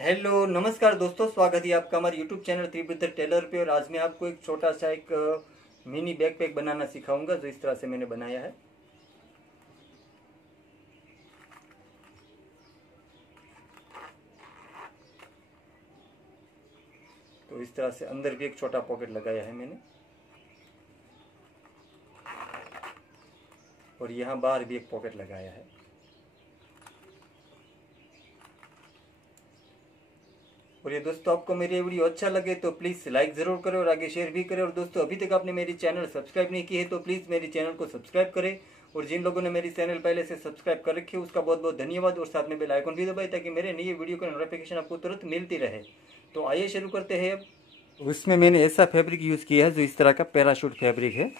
Hello नमस्कार दोस्तों, स्वागत है आपका हमारे यूट्यूब चैनल त्रिपुत्र टेलर पे। और आज मैं आपको एक छोटा सा एक मिनी बैकपैक बनाना सिखाऊंगा, जो इस तरह से मैंने बनाया है। तो इस तरह से अंदर भी एक छोटा पॉकेट लगाया है मैंने, और यहाँ बाहर भी एक पॉकेट लगाया है। और ये दोस्तों, आपको मेरी वीडियो अच्छा लगे तो प्लीज़ लाइक ज़रूर करें और आगे शेयर भी करें। और दोस्तों, अभी तक आपने मेरी चैनल सब्सक्राइब नहीं की है तो प्लीज़ मेरी चैनल को सब्सक्राइब करें। और जिन लोगों ने मेरी चैनल पहले से सब्सक्राइब कर रखी है उसका बहुत बहुत धन्यवाद। और साथ में बेल आइकन भी दबाएं ताकि मेरे नई वीडियो का नोटिफिकेशन आपको तुरंत मिलती रहे। तो आइए शुरू करते हैं अब। उसमें मैंने ऐसा फैब्रिक यूज़ किया है जो इस तरह का पैराशूट फैब्रिक है।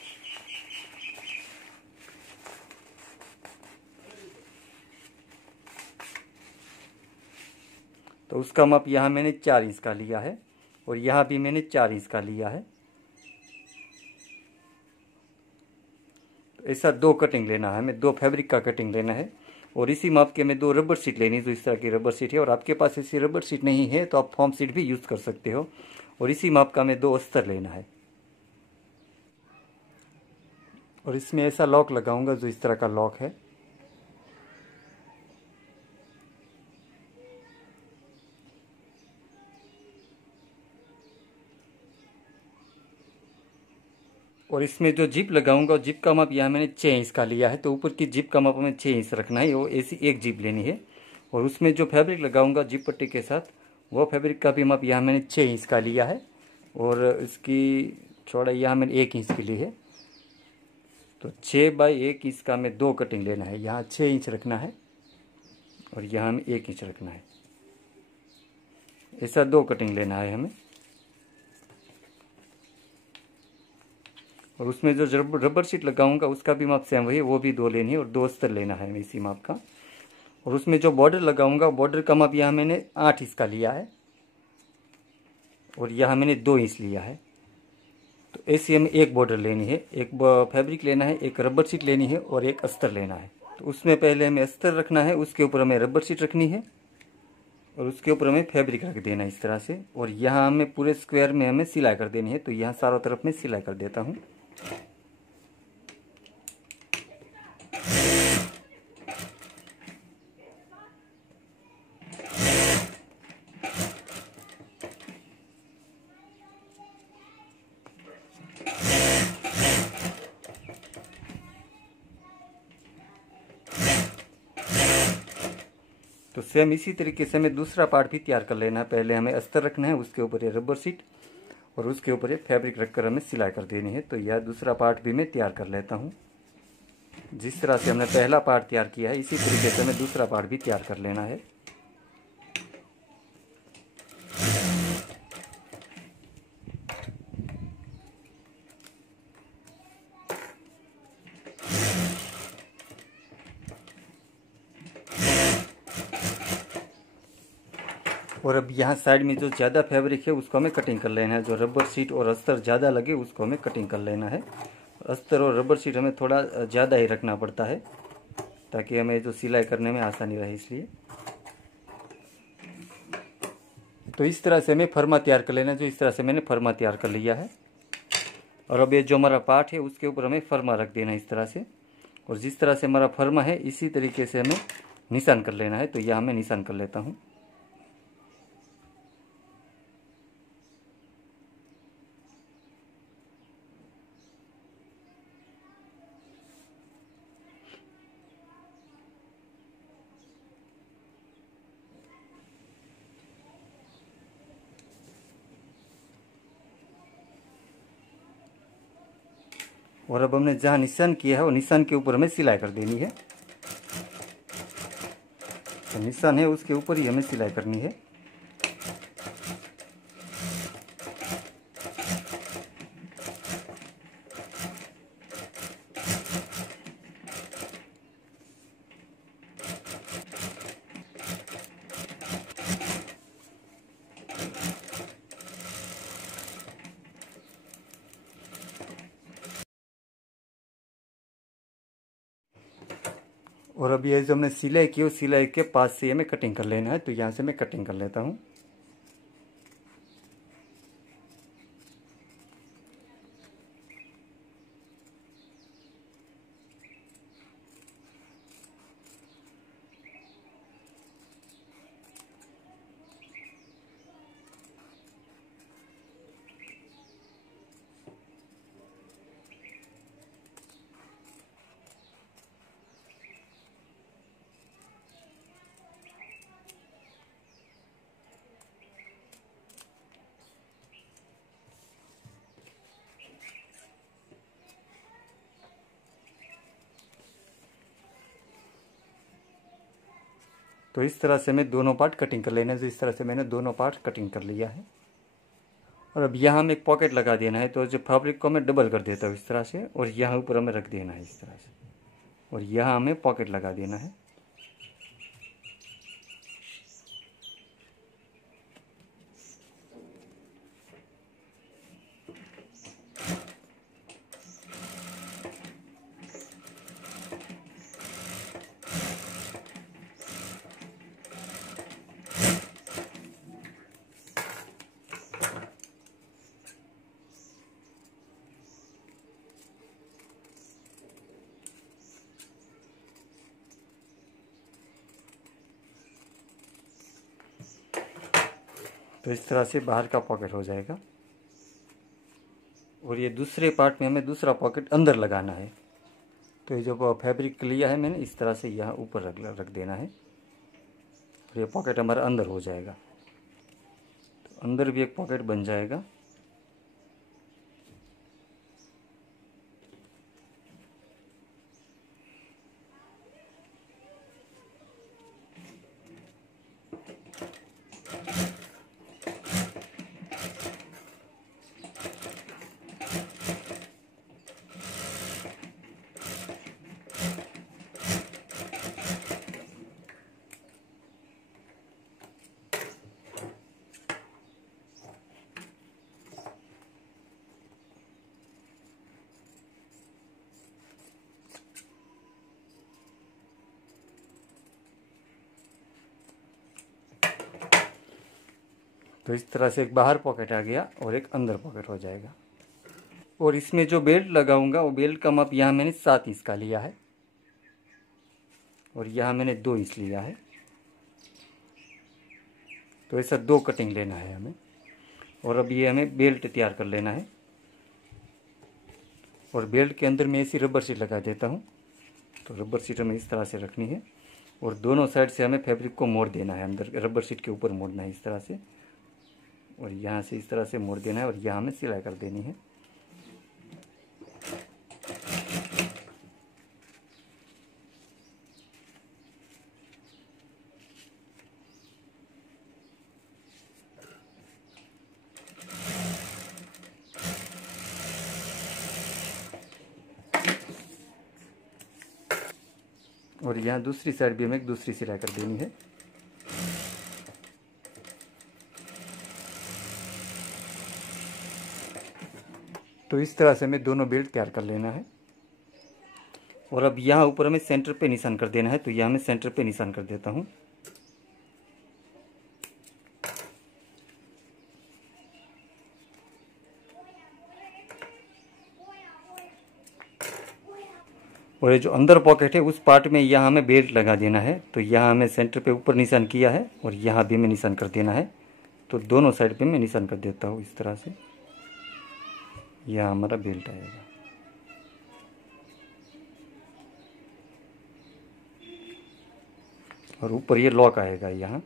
तो उसका माप यहाँ मैंने 4 इंच का लिया है, और यहाँ भी मैंने 4 इंच का लिया है। तो ऐसा 2 कटिंग लेना है, हमें 2 फैब्रिक का कटिंग लेना है। और इसी माप के हमें 2 रबर शीट लेनी है, जो इस तरह की रबर शीट है। और आपके पास ऐसी रबर शीट नहीं है तो आप फॉर्म शीट भी यूज़ कर सकते हो। और इसी माप का हमें 2 अस्तर लेना है। और इसमें ऐसा लॉक लगाऊंगा जो इस तरह का लॉक है। और इसमें जो जिप लगाऊंगा, जिप का माप यहाँ मैंने 6 इंच का लिया है। तो ऊपर की जिप का माप हमें 6 इंच रखना है, वो ऐसी एक जिप लेनी है। और उसमें जो फैब्रिक लगाऊंगा जिप पट्टी के साथ, वो फैब्रिक का भी माप यहाँ मैंने 6 इंच का लिया है। और इसकी चौड़ाई यहाँ मैंने 1 इंच की ली है। तो 6 बाई 1 इंच का हमें 2 कटिंग लेना है। यहाँ 6 इंच रखना है और यहाँ हमें 1 इंच रखना है। ऐसा 2 कटिंग लेना है हमें। और उसमें जो रबर शीट लगाऊंगा उसका भी माप सेम वही है, वो भी 2 लेनी है। और 2 अस्तर लेना है हमें इसी माप का। और उसमें जो बॉर्डर लगाऊंगा, बॉर्डर का माप यहाँ मैंने 8 इंच का लिया है, और यहाँ मैंने 2 इंच लिया है। तो ऐसी हमें एक बॉर्डर लेनी है, एक फैब्रिक लेना है, एक रबर शीट लेनी है और एक अस्तर लेना है। तो उसमें पहले हमें अस्तर रखना है, उसके ऊपर हमें रबर शीट रखनी है, और उसके ऊपर हमें फैब्रिक रख देना है इस तरह से। और यहाँ हमें पूरे स्क्वायर में हमें सिलाई कर देनी है। तो यहाँ चारों तरफ में सिलाई कर देता हूँ। तो सेम इसी तरीके से हमें दूसरा पार्ट भी तैयार कर लेना है। पहले हमें अस्तर रखना है, उसके ऊपर ये रबर शीट, और उसके ऊपर ये फैब्रिक रखकर हमें सिलाई कर देनी है। तो यह दूसरा पार्ट भी मैं तैयार कर लेता हूँ। जिस तरह से हमने पहला पार्ट तैयार किया है, इसी तरीके से हमें दूसरा पार्ट भी तैयार कर लेना है। और अब यहाँ साइड में जो ज़्यादा फैब्रिक है उसको हमें कटिंग कर लेना है। जो रबर शीट और अस्तर ज़्यादा लगे उसको हमें कटिंग कर लेना है। अस्तर और रबर शीट हमें थोड़ा ज़्यादा ही रखना पड़ता है ताकि हमें जो सिलाई करने में आसानी रहे, इसलिए। तो इस तरह से हमें फर्मा तैयार कर लेना है। जो इस तरह से मैंने फर्मा तैयार कर लिया है। और अब ये जो हमारा पार्ट है उसके ऊपर हमें फर्मा रख देना है इस तरह से। और जिस तरह से हमारा फर्मा है इसी तरीके से हमें निशान कर लेना है। तो यह मैं निशान कर लेता हूँ। और अब हमने जहाँ निशान किया है वो निशान के ऊपर हमें सिलाई कर देनी है। तो निशान है उसके ऊपर ही हमें सिलाई करनी है। और अब ये जो हमने सिलाई की उस सिलाई के पास से हमें कटिंग कर लेना है, तो यहाँ से मैं कटिंग कर लेता हूँ। तो इस तरह से हमें दोनों पार्ट कटिंग कर लेना है। तो इस तरह से मैंने दोनों पार्ट कटिंग कर लिया है। और अब यहाँ हमें एक पॉकेट लगा देना है। तो जो फैब्रिक को मैं डबल कर देता हूँ इस तरह से, और यहाँ ऊपर हमें रख देना है इस तरह से, और यहाँ हमें पॉकेट लगा देना है। तो इस तरह से बाहर का पॉकेट हो जाएगा। और ये दूसरे पार्ट में हमें दूसरा पॉकेट अंदर लगाना है। तो ये जो फैब्रिक लिया है मैंने, इस तरह से यहाँ ऊपर रख देना है, और ये पॉकेट हमारा अंदर हो जाएगा। तो अंदर भी एक पॉकेट बन जाएगा। तो इस तरह से एक बाहर पॉकेट आ गया और एक अंदर पॉकेट हो जाएगा। और इसमें जो बेल्ट लगाऊंगा वो बेल्ट का माप यहाँ मैंने 7 इंच का लिया है, और यहाँ मैंने 2 इंच लिया है। तो ऐसा 2 कटिंग लेना है हमें। और अब ये हमें बेल्ट तैयार कर लेना है। और बेल्ट के अंदर मैं ऐसी रबर शीट लगा देता हूँ। तो रबर शीट हमें इस तरह से रखनी है, और दोनों साइड से हमें फैब्रिक को मोड़ देना है, अंदर रबर शीट के ऊपर मोड़ना है इस तरह से, और यहाँ से इस तरह से मोड़ देना है, और यहाँ हमें सिलाई कर देनी है। और यहाँ दूसरी साइड भी हमें एक दूसरी सिलाई कर देनी है। तो इस तरह से हमें दोनों बेल्ट तैयार कर लेना है। और अब यहाँ ऊपर हमें सेंटर पे निशान कर देना है। तो यहाँ मैं सेंटर पे निशान कर देता हूँ। और ये जो अंदर पॉकेट है उस पार्ट में यहाँ हमें बेल्ट लगा देना है। तो यहाँ हमें सेंटर पे ऊपर निशान किया है, और यहाँ भी हमें निशान कर देना है। तो दोनों साइड पे मैं निशान कर देता हूँ इस तरह से। यहाँ हमारा बेल्ट आएगा। और ऊपर ये लॉक आएगा यहाँ।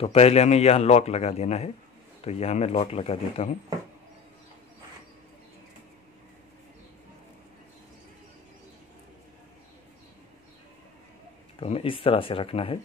तो पहले हमें यहाँ लॉक लगा देना है। तो यहाँ मैं लॉक लगा देता हूँ। तो हमें इस तरह से रखना है।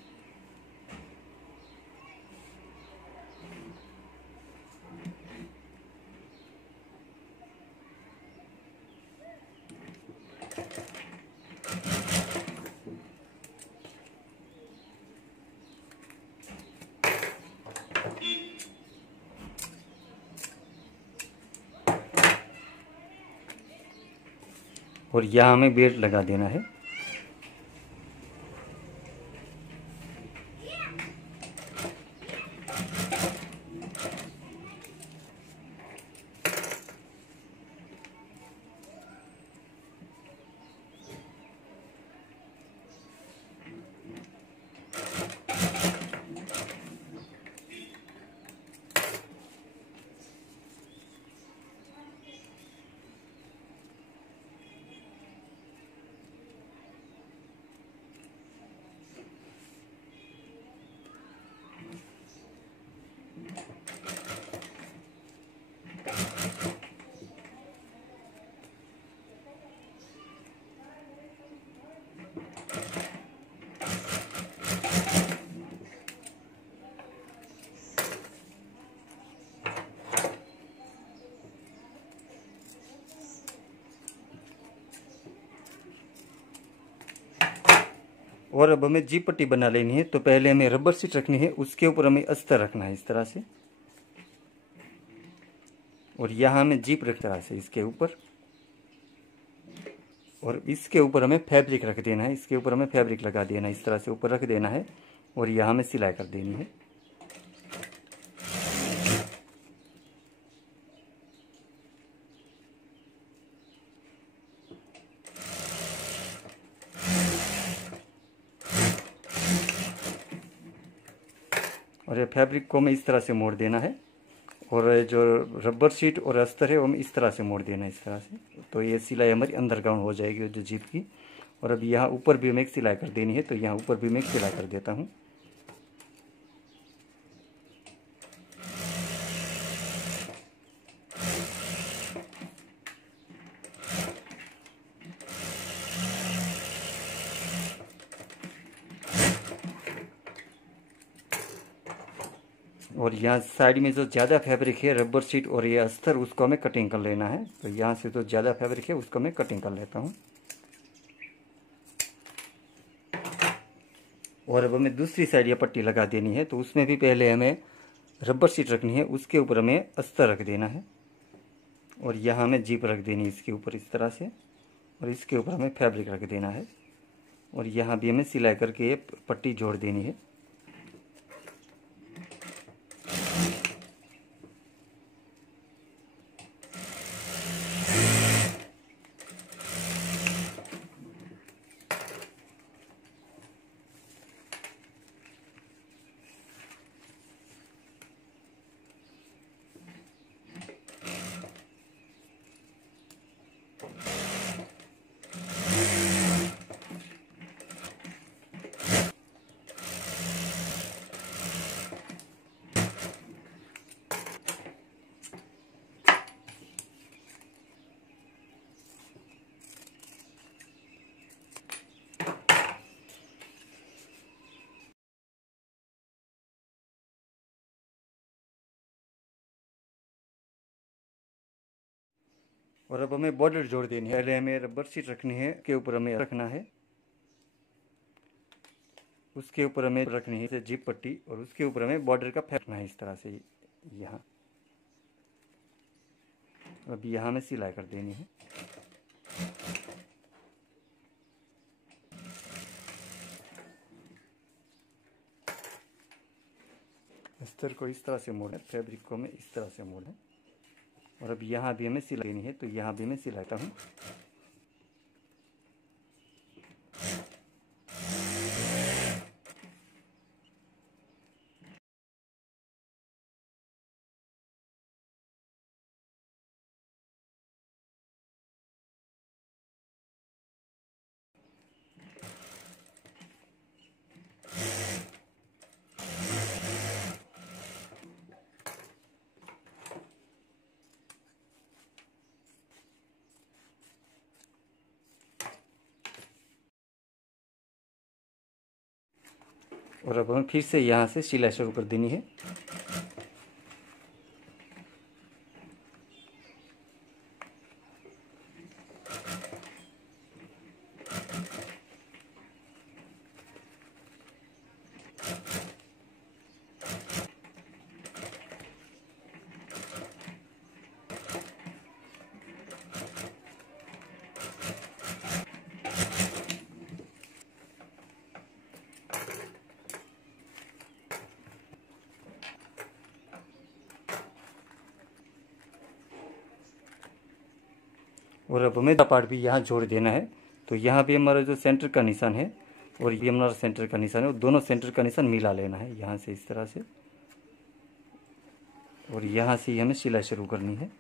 और यहाँ हमें बेल्ट लगा देना है। और अब हमें जीप पट्टी बना लेनी है। तो पहले हमें रबर सीट रखनी है, उसके ऊपर हमें अस्तर रखना है इस तरह से, और यहाँ हमें जीप रख तरह से इसके ऊपर, और इसके ऊपर हमें फैब्रिक रख देना है। इसके ऊपर हमें फैब्रिक लगा देना है, इस तरह से ऊपर रख देना है, और यहाँ हमें सिलाई कर देनी है। और ये फैब्रिक को हमें इस तरह से मोड़ देना है, और जो रबर शीट और अस्तर है वो हमें इस तरह से मोड़ देना है, इस तरह से। तो ये सिलाई हमारी अंदर ग्राउंड हो जाएगी जो जीप की। और अब यहाँ ऊपर भी हमें एक सिलाई कर देनी है, तो यहाँ ऊपर भी मैं एक सिलाई कर देता हूँ। और यहाँ साइड में जो ज़्यादा फैब्रिक है रबर शीट और ये अस्तर, उसको हमें कटिंग कर लेना है। तो यहाँ से जो ज़्यादा फैब्रिक है उसको मैं कटिंग कर लेता हूँ। और अब हमें दूसरी साइड ये पट्टी लगा देनी है। तो उसमें भी पहले हमें रबर शीट रखनी है, उसके ऊपर हमें अस्तर रख देना है, और यहाँ हमें जीप रख देनी है इसके ऊपर इस तरह से, और इसके ऊपर हमें फैब्रिक रख देना है, और यहाँ भी हमें सिलाई करके ये पट्टी जोड़ देनी है। और अब हमें बॉर्डर जोड़ देनी है। पहले हमें रबर शीट रखनी है, के ऊपर हमें रखना है, उसके ऊपर हमें रखनी है जीप पट्टी, और उसके ऊपर हमें बॉर्डर का फेंकना है इस तरह से यहाँ। अब यहाँ हमें सिलाई कर देनी है। अस्तर को इस तरह से मोड़ें, फैब्रिक को हमें इस तरह से मोड़ें, और अब यहाँ भी हमें सिलाई देनी है। तो यहाँ भी मैं सिलाता हूँ। और अब हमें फिर से यहाँ से सिलाई शुरू कर देनी है। और अब हमें पार्ट भी यहाँ जोड़ देना है। तो यहाँ भी हमारा जो सेंटर का निशान है और ये हमारा सेंटर का निशान है, वो दोनों सेंटर का निशान मिला लेना है यहाँ से इस तरह से, और यहाँ से ही हमें सिलाई शुरू करनी है।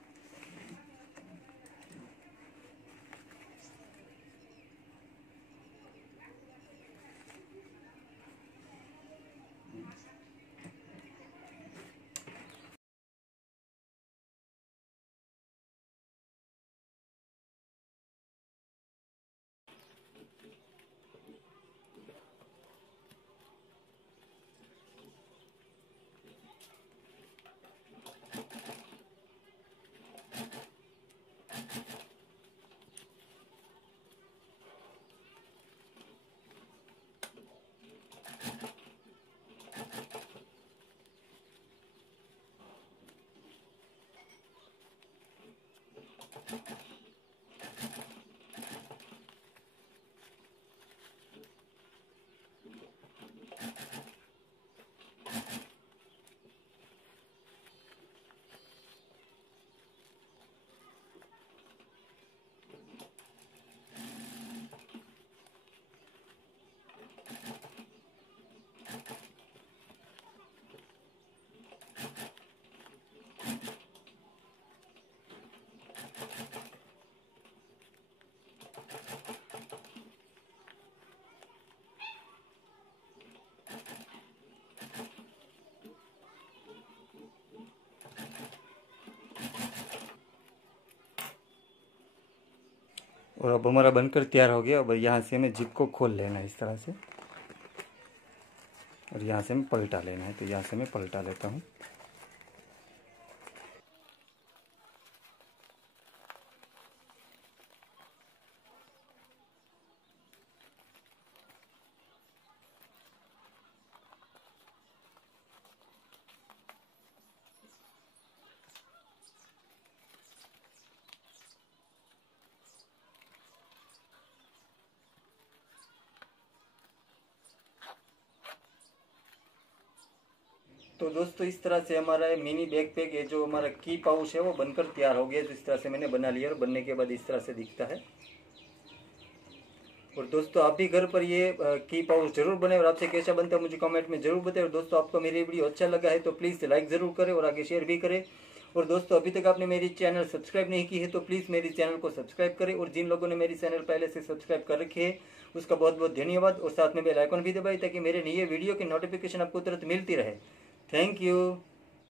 और अब हमारा बनकर तैयार हो गया। अब यहाँ से हमें जिप को खोल लेना है इस तरह से, और यहाँ से हमें पलटा लेना है। तो यहाँ से मैं पलटा लेता हूँ। तो दोस्तों इस तरह से हमारा मिनी बैकपैक, ये जो हमारा की पाउच है वो बनकर तैयार हो गया। जिस तरह से मैंने बना लिया, और बनने के बाद इस तरह से दिखता है। और दोस्तों आप भी घर पर ये की पाउच जरूर बनाए, और आपसे कैसा बनता है मुझे कमेंट में जरूर बताएं। और दोस्तों आपको मेरी वीडियो अच्छा लगा है तो प्लीज़ लाइक ज़रूर करें और आगे शेयर भी करें। और दोस्तों अभी तक आपने मेरी चैनल सब्सक्राइब नहीं की है तो प्लीज़ मेरी चैनल को सब्सक्राइब करें। और जिन लोगों ने मेरी चैनल पहले से सब्सक्राइब कर रखी है उसका बहुत बहुत धन्यवाद। और साथ में बेल आइकन भी दबाएं ताकि मेरे नए वीडियो की नोटिफिकेशन आपको तुरंत मिलती रहे। Thank you.